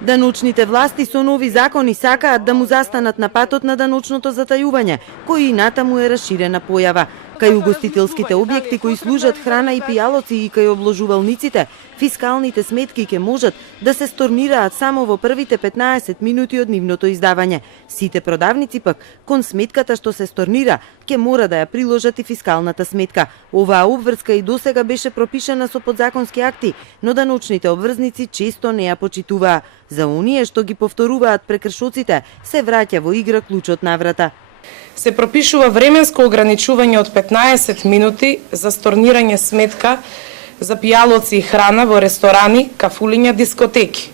Даночните власти со нови закони сакаат да му застанат на патот на даночното затајување, кој и натаму е расширена појава. Кај угостителските објекти кои служат храна и пијалоци и кај обложувалниците, фискалните сметки ќе можат да се сторнираат само во првите 15 минути од нивното издавање. Сите продавници пак, кон сметката што се сторнира, ќе мора да ја приложат и фискалната сметка. Оваа обврска и досега беше пропишана со подзаконски акти, но даночните обврзници често не ја почитуваа. За оние што ги повторуваат прекршоците, се враќа во игра клучот на врата. Се пропишува временско ограничување од 15 минути за сторнирање сметка за пијалоци и храна во ресторани, кафулиња, дискотеки.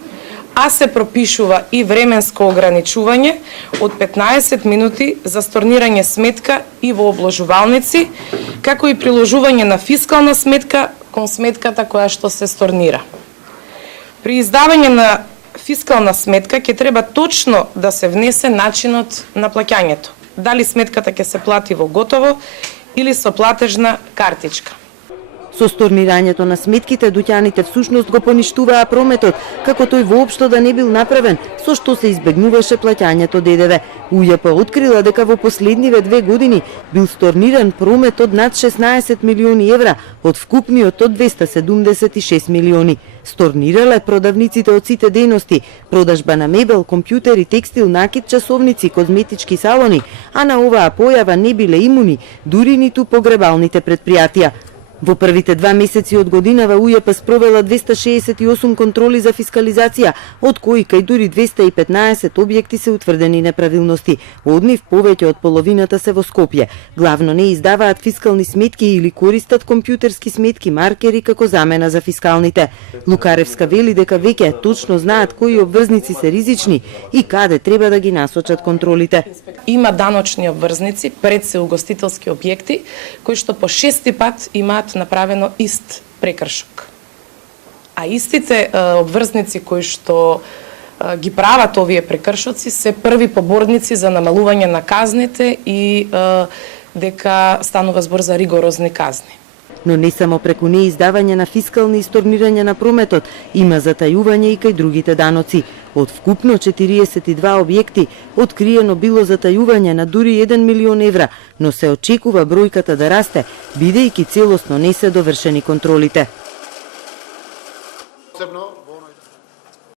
А се пропишува и временско ограничување од 15 минути за сторнирање сметка и во обложувалници, како и приложување на фискална сметка кон сметката која што се сторнира. При издавање на фискална сметка ќе треба точно да се внесе начинот на плаќањето. Дали сметката ќе се плати во готово или со платежна картичка. Со сторнирањето на сметките, дуќаните всушност го поништуваа прометот, како тој воопшто да не бил направен, со што се избегнуваше плаќањето ДДВ. УЈП открила дека во последниве 2 години бил сторниран промет од над 16 милиони евра, од вкупниот од 276 милиони. Сторнирале продавниците од сите дејности, продажба на мебел, компјутери, текстил, накид, часовници, козметички салони, а на оваа појава не биле имуни, дури ниту погребалните предпријатија. Во првите 2 месеци од годинава УЈП спровела 268 контроли за фискализација, од кои кај дури 215 објекти се утврдени неправилности. Од нив повеќе од половината се во Скопје. Главно не издаваат фискални сметки или користат компјутерски сметки, маркери како замена за фискалните. Лукаревска вели дека веќе точно знаат кои обврзници се ризични и каде треба да ги насочат контролите. Има даночни обврзници пред се угостителски објекти кои што по 6 пат имаат направено ист прекршок. А истите обврзници кои што ги прават овие прекршоци се први поборници за намалување на казните и дека станува збор за ригорозни казни. Но не само преку неиздавање на фискални и сторнирање на прометот, има затајување и кај другите даноци. Од вкупно 42 објекти, откриено било затајување на дури 1 милион евра, но се очекува бројката да расте, бидејќи целосно не се довршени контролите.